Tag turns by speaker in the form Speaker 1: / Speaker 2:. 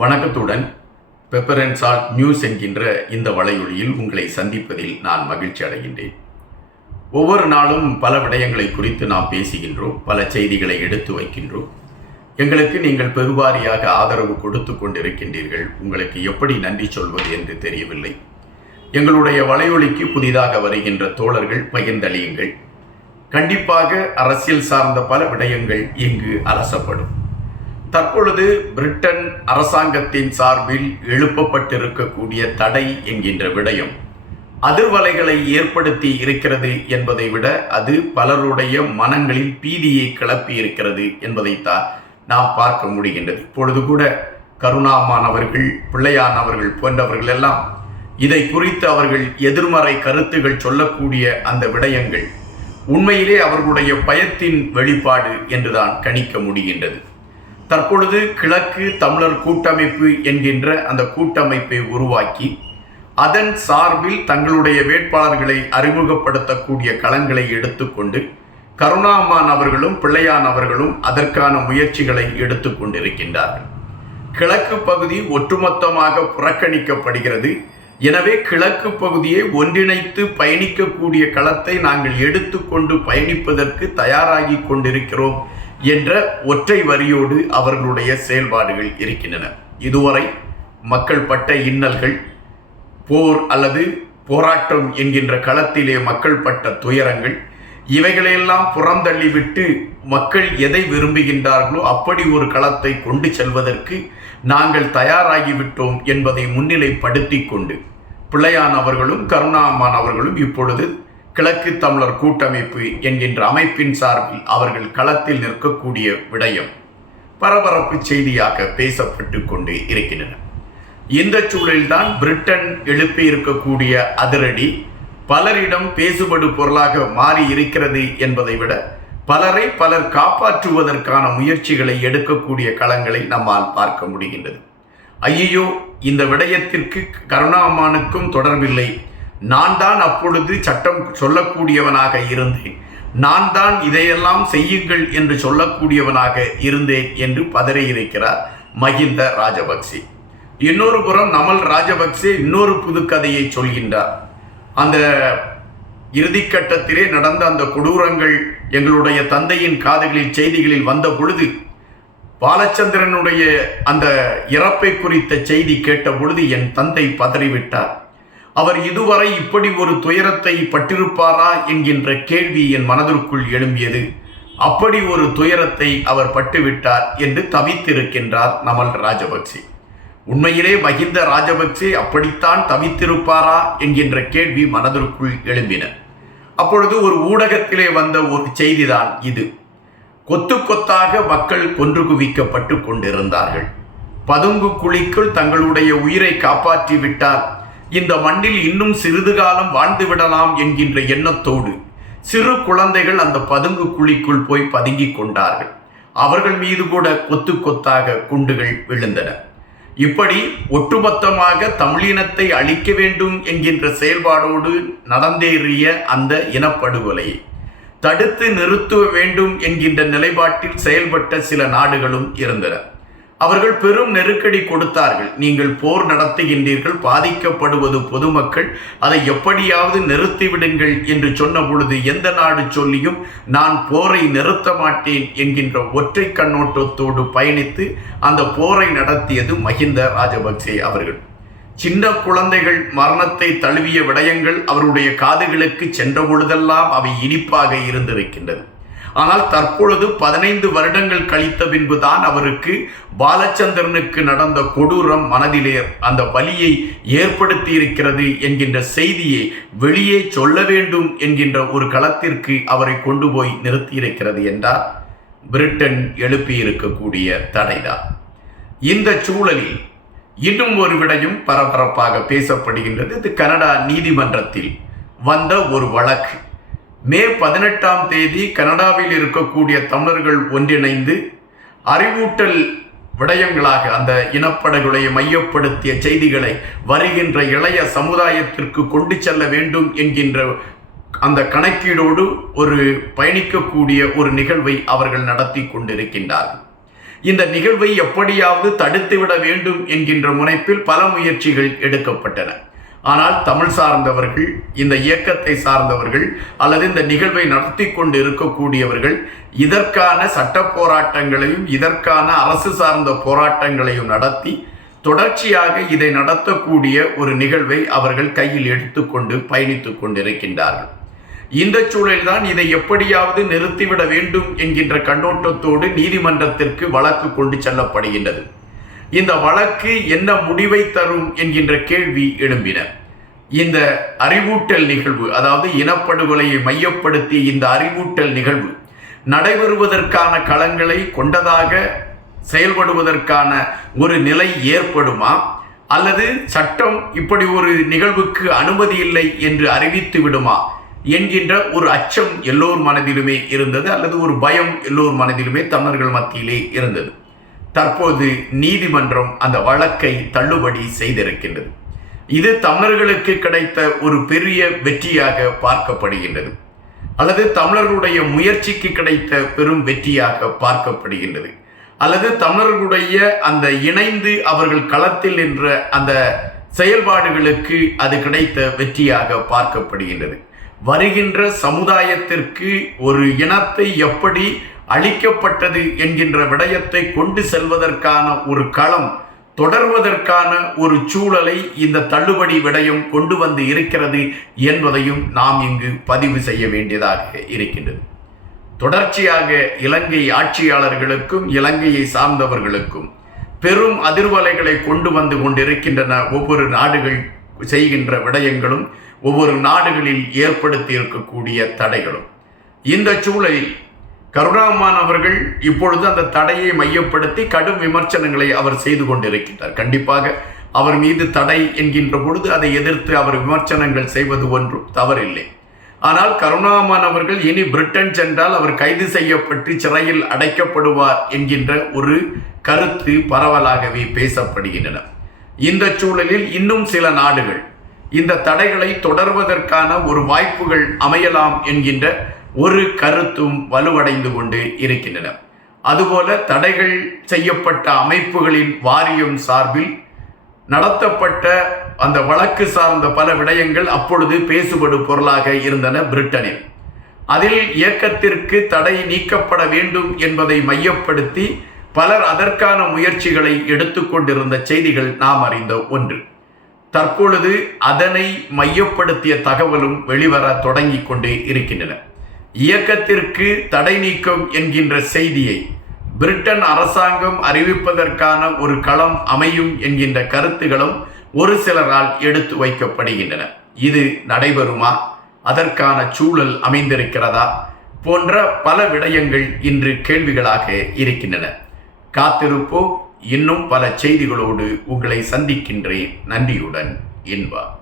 Speaker 1: வணக்கத்துடன். Pepper and salt news என்கின்ற இந்த வலையொலியில் உங்களை சந்திப்பதில் நான் மகிழ்ச்சி அடைகின்றேன். ஒவ்வொரு நாளும் பல விடயங்களை குறித்து நாம் பேசுகின்றோம் பல செய்திகளை எடுத்து வைக்கின்றோம். எங்களுக்கு நீங்கள் பெருவாரியாக ஆதரவு கொடுத்து கொண்டிருக்கின்றீர்கள். உங்களுக்கு எப்படி நன்றி சொல்வது என்று தெரியவில்லை. எங்களுடைய வலையொலிக்கு புதிதாக வருகின்ற தோழர்கள் பகிர்ந்தளியுங்கள் கண்டிப்பாக அரசியல் சார்ந்த பல விடயங்கள் இங்கு அலசப்படும். தற்பொழுது பிரிட்டன் அரசாங்கத்தின் சார்பில் எழுப்பப்பட்டிருக்கக்கூடிய தடை என்கின்ற விடயம் அதிர்வலைகளை ஏற்படுத்தி இருக்கிறது என்பதை விட அது பலருடைய மனங்களில் பீதியை கிளப்பி இருக்கிறது என்பதைத்தான் நாம் பார்க்க முடிகின்றது. இப்பொழுது கூட கருணாமானவர்கள் பிள்ளையானவர்கள் போன்றவர்கள் எல்லாம் இதை குறித்து அவர்கள் எதிர்மறை கருத்துகள் சொல்லக்கூடிய அந்த விடயங்கள் உண்மையிலே அவர்களுடைய பயத்தின் வெளிப்பாடு என்றுதான் கணிக்க முடிகின்றது. தற்பொழுது கிழக்கு தமிழர் கூட்டமைப்பு என்கின்ற அந்த கூட்டமைப்பை உருவாக்கி அதன் சார்பில் தங்களுடைய வேட்பாளர்களை அறிமுகப்படுத்தக்கூடிய களங்களை எடுத்துக்கொண்டு கருணாமான் அவர்களும் பிள்ளையான் அவர்களும் அதற்கான முயற்சிகளை எடுத்துக்கொண்டிருக்கின்றார்கள். கிழக்கு பகுதி ஒட்டுமொத்தமாக புறக்கணிக்கப்படுகிறது. எனவே கிழக்கு பகுதியை ஒன்றிணைத்து பயணிக்கக்கூடிய களத்தை நாங்கள் எடுத்துக்கொண்டு பயணிப்பதற்கு தயாராகி கொண்டிருக்கிறோம் என்ற ஒற்றை வரியோடு அவர்களுடைய செயல்பாடுகள் இருக்கின்றன. இதுவரை மக்கள் பட்ட இன்னல்கள் போர் அல்லது போராட்டம் என்கின்ற களத்திலே மக்கள் பட்ட துயரங்கள் இவைகளையெல்லாம் புறந்தள்ளிவிட்டு மக்கள் எதை விரும்புகின்றார்களோ அப்படி ஒரு களத்தை கொண்டு செல்வதற்கு நாங்கள் தயாராகிவிட்டோம் என்பதை முன்னிலைப்படுத்தி கொண்டு பிள்ளையான் அவர்களும் கருணாமான் அவர்களும் இப்பொழுது கிழக்கு தமிழர் கூட்டமைப்பு என்கின்ற அமைப்பின் சார்பில் அவர்கள் களத்தில் நிற்கக்கூடிய விடயம் பரபரப்பு செய்தியாக பேசப்பட்டு கொண்டு இருக்கின்றன. இந்த சூழலில்தான் பிரிட்டன் எழுப்பி இருக்கக்கூடிய அதிரடி பலரிடம் பேசுபடு பொருளாக மாறி இருக்கிறது என்பதை விட பலரை பலர் காப்பாற்றுவதற்கான முயற்சிகளை எடுக்கக்கூடிய களங்களை நம்மால் பார்க்க முடிகின்றது. ஐயோ இந்த விடயத்திற்கு கருணாமானுக்கும் தொடர்பில்லை. நான் தான் அப்பொழுது சட்டம் சொல்லக்கூடியவனாக இருந்தேன். நான் தான் இதையெல்லாம் செய்யுங்கள் என்று சொல்லக்கூடியவனாக இருந்தேன் என்று பதறியிருக்கிறார் மகிந்த ராஜபக்சே. இன்னொரு புறம் நமல் ராஜபக்சே இன்னொரு புதுக்கதையை சொல்கின்றார். அந்த இறுதிக்கட்டத்திலே நடந்த அந்த கொடூரங்கள் எங்களுடைய தந்தையின் காதுகளில் செய்திகளில் வந்த பொழுது பாலச்சந்திரனுடைய அந்த இறப்பை குறித்த செய்தி கேட்ட பொழுது என் தந்தை பதறிவிட்டார். அவர் இதுவரை இப்படி ஒரு துயரத்தை பட்டிருப்பாரா என்கின்ற கேள்வி என் மனதிற்குள் எழும்பியது. அப்படி ஒரு துயரத்தை அவர் பட்டுவிட்டார் என்று தவித்திருக்கின்றார் நமல் ராஜபக்சே. உண்மையிலே மகிந்த ராஜபக்சே அப்படித்தான் தவித்திருப்பாரா என்கின்ற கேள்வி மனதிற்குள் எழும்பின. அப்பொழுது ஒரு ஊடகத்திலே வந்த ஒரு செய்திதான் இது. கொத்து கொத்தாக மக்கள் கொன்று குவிக்கப்பட்டு கொண்டிருந்தார்கள். பதுங்கு குழிக்குள் தங்களுடைய உயிரை காப்பாற்றி விட்டார். இந்த மண்ணில் இன்னும் சிறிது காலம் வாழ்ந்து விடலாம் என்கின்ற எண்ணத்தோடு சிறு குழந்தைகள் அந்த பதுங்கு குழிக்குள் போய் பதுங்கிக் கொண்டார்கள். அவர்கள் மீது கூட கொத்து கொத்தாக குண்டுகள் விழுந்தன. இப்படி ஒட்டுமொத்தமாக தமிழினத்தை அழிக்க வேண்டும் என்கின்ற செயல்பாடோடு நடந்தேறிய அந்த இனப்படுகொலையை தடுத்து நிறுத்த வேண்டும் என்கின்ற நிலைப்பாட்டில் செயல்பட்ட சில நாடுகளும் இருந்தன. அவர்கள் பெரும் நெருக்கடி கொடுத்தார்கள். நீங்கள் போர் நடத்துகின்றீர்கள் பாதிக்கப்படுவது பொதுமக்கள். அதை எப்படியாவது நிறுத்திவிடுங்கள் என்று சொன்ன பொழுது எந்த நாடு சொல்லியும் நான் போரை நிறுத்த மாட்டேன் என்கின்ற ஒற்றை கண்ணோட்டத்தோடு பயணித்து அந்த போரை நடத்தியது மஹிந்த ராஜபக்சே அவர்கள். சின்ன குழந்தைகள் மரணத்தை தழுவிய விடயங்கள் அவருடைய காதுகளுக்கு சென்ற பொழுதெல்லாம் அவை இனிப்பாக இருந்திருக்கின்றது ஆனால் தற்பொழுது பதினைந்து வருடங்கள் கழித்த பின்புதான் அவருக்கு பாலச்சந்திரனுக்கு நடந்த கொடூரம் மனதிலே அந்த வலியை ஏற்படுத்தி இருக்கிறது என்கின்ற செய்தியை வெளியே சொல்ல வேண்டும் என்கின்ற ஒரு களத்திற்கு அவரை கொண்டு போய் நிறுத்தியிருக்கிறது என்றால் பிரிட்டன் எழுப்பியிருக்கக்கூடிய தடைதான். இந்த சூழலில் இன்னும் ஒரு விடையும் பரபரப்பாக பேசப்படுகின்றது. இது கனடா நீதிமன்றத்தில் வந்த ஒரு வழக்கு. மே பதினெட்டாம் தேதி கனடாவில் இருக்கக்கூடிய தமிழர்கள் ஒன்றிணைந்து அறிவூட்டல் விடயங்களாக அந்த இனப்படுகொலையை மையப்படுத்திய செய்திகளை வருகின்ற இளைய சமுதாயத்திற்கு கொண்டு செல்ல வேண்டும் என்கின்ற அந்த கணக்கீடோடு ஒரு பயணிக்கக்கூடிய ஒரு நிகழ்வை அவர்கள் நடத்தி கொண்டிருக்கின்றார்கள். இந்த நிகழ்வை எப்படியாவது தடுத்துவிட வேண்டும் என்கின்ற முனைப்பில் பல முயற்சிகள் எடுக்கப்பட்டன. ஆனால் தமிழ் சார்ந்தவர்கள் இந்த இயக்கத்தை சார்ந்தவர்கள் அல்லது இந்த நிகழ்வை நடத்தி கொண்டு இருக்கக்கூடியவர்கள் இதற்கான சட்ட போராட்டங்களையும் இதற்கான அரசு சார்ந்த போராட்டங்களையும் நடத்தி தொடர்ச்சியாக இதை நடத்தக்கூடிய ஒரு நிகழ்வை அவர்கள் கையில் எடுத்துக்கொண்டு பயணித்துக் கொண்டிருக்கின்றார்கள். இந்த சூழலில்தான் இதை எப்படியாவது நிறுத்திவிட வேண்டும் என்கின்ற கண்ணோட்டத்தோடு நீதிமன்றத்திற்கு வழக்கு கொண்டு செல்லப்படுகின்றது. இந்த வழக்கு என்ன முடிவை தரும் என்கின்ற கேள்வி எழும்பின. இந்த அறிவூட்டல் நிகழ்வு அதாவது இனப்படுகொலையை மையப்படுத்தி இந்த அறிவூட்டல் நிகழ்வு நடைபெறுவதற்கான களங்களை கொண்டதாக செயல்படுவதற்கான ஒரு நிலை ஏற்படுமா? அல்லது சட்டம் இப்படி ஒரு நிகழ்வுக்கு அனுமதி இல்லை என்று அறிவித்து விடுமா? என்கின்ற ஒரு அச்சம் எல்லோர் மனதிலுமே இருந்தது அல்லது ஒரு பயம் எல்லோர் மனதிலுமே தமிழர்கள் மத்தியிலே இருந்தது. தற்போது நீதிமன்றம் அந்த வழக்கை தள்ளுபடி செய்திருக்கின்றது. இது தமிழர்களுக்கு கிடைத்த ஒரு பெரிய வெற்றியாக பார்க்கப்படுகின்றது. அல்லது தமிழர்களுடைய முயற்சிக்கு கிடைத்த பெரும் வெற்றியாக பார்க்கப்படுகின்றது. அல்லது தமிழர்களுடைய அந்த இணைந்து அவர்கள் களத்தில் நின்ற அந்த செயல்பாடுகளுக்கு அது கிடைத்த வெற்றியாக பார்க்கப்படுகின்றது. வருகின்ற சமுதாயத்திற்கு ஒரு இனத்தை எப்படி அளிக்கப்பட்டது என்கின்ற விடயத்தை கொண்டு செல்வதற்கான ஒரு களம் தொடர்வதற்கான ஒரு சூழலை இந்த தள்ளுபடி விடயம் கொண்டு வந்து இருக்கிறது என்பதையும் நாம் இங்கு பதிவு செய்ய வேண்டியதாக இருக்கின்றது. தொடர்ச்சியாக இலங்கை ஆட்சியாளர்களுக்கும் இலங்கையை சார்ந்தவர்களுக்கும் பெரும் அதிர்வலைகளை கொண்டு வந்து கொண்டிருக்கின்றன ஒவ்வொரு நாடுகள் செய்கின்ற விடயங்களும் ஒவ்வொரு நாடுகளில் ஏற்படுத்தி இருக்கக்கூடிய தடைகளும். இந்த சூழலில் கருணாமான் அவர்கள் இப்பொழுது அந்த தடையை மையப்படுத்தி கடும் விமர்சனங்களை அவர் செய்து கொண்டிருக்கிறார் கண்டிப்பாக அவர் மீது தடை என்கின்ற பொழுது அதை எதிர்த்து அவர் விமர்சனங்கள் செய்வது ஒன்றும் தவறில்லை. ஆனால் கருணாமான் அவர்கள் இனி பிரிட்டன் சென்றால் அவர் கைது செய்யப்பட்டு சிறையில் அடைக்கப்படுவார் என்கின்ற ஒரு கருத்து பரவலாகவே பேசப்படுகின்றன. இந்த சூழலில் இன்னும் சில நாடுகள் இந்த தடைகளை தொடர்வதற்கான ஒரு வாய்ப்புகள் அமையலாம் என்கின்ற ஒரு கருத்தும் வலுவடைந்து கொண்டு இருக்கின்றன. அதுபோல தடைகள் செய்யப்பட்ட அமைப்புகளின் வாரியம் சார்பில் நடத்தப்பட்ட அந்த வழக்கு சார்ந்த பல விடயங்கள் அப்பொழுது பேசுபடு பொருளாக இருந்தன பிரிட்டனில். அதில் இயக்கத்திற்கு தடை நீக்கப்பட வேண்டும் என்பதை மையப்படுத்தி பலர் அதற்கான முயற்சிகளை எடுத்துக்கொண்டிருந்த செய்திகள் நாம் அறிந்த ஒன்று. தற்பொழுது அதனை மையப்படுத்திய தகவலும் வெளிவர தொடங்கி கொண்டே இருக்கின்றன. இயக்கத்திற்கு தடை நீக்கம் என்கின்ற செய்தியை பிரிட்டன் அரசாங்கம் அறிவிப்பதற்கான ஒரு களம் அமையும் என்கின்ற கருத்துகளும் ஒரு சிலரால் எடுத்து வைக்கப்படுகின்றன. இது நடைபெறுமா? அதற்கான சூழல் அமைந்திருக்கிறதா? போன்ற பல விடயங்கள் இன்று கேள்விகளாக இருக்கின்றன. காத்திருப்போம். இன்னும் பல செய்திகளோடு உங்களை சந்திக்கின்றேன். நன்றியுடன் என்பார்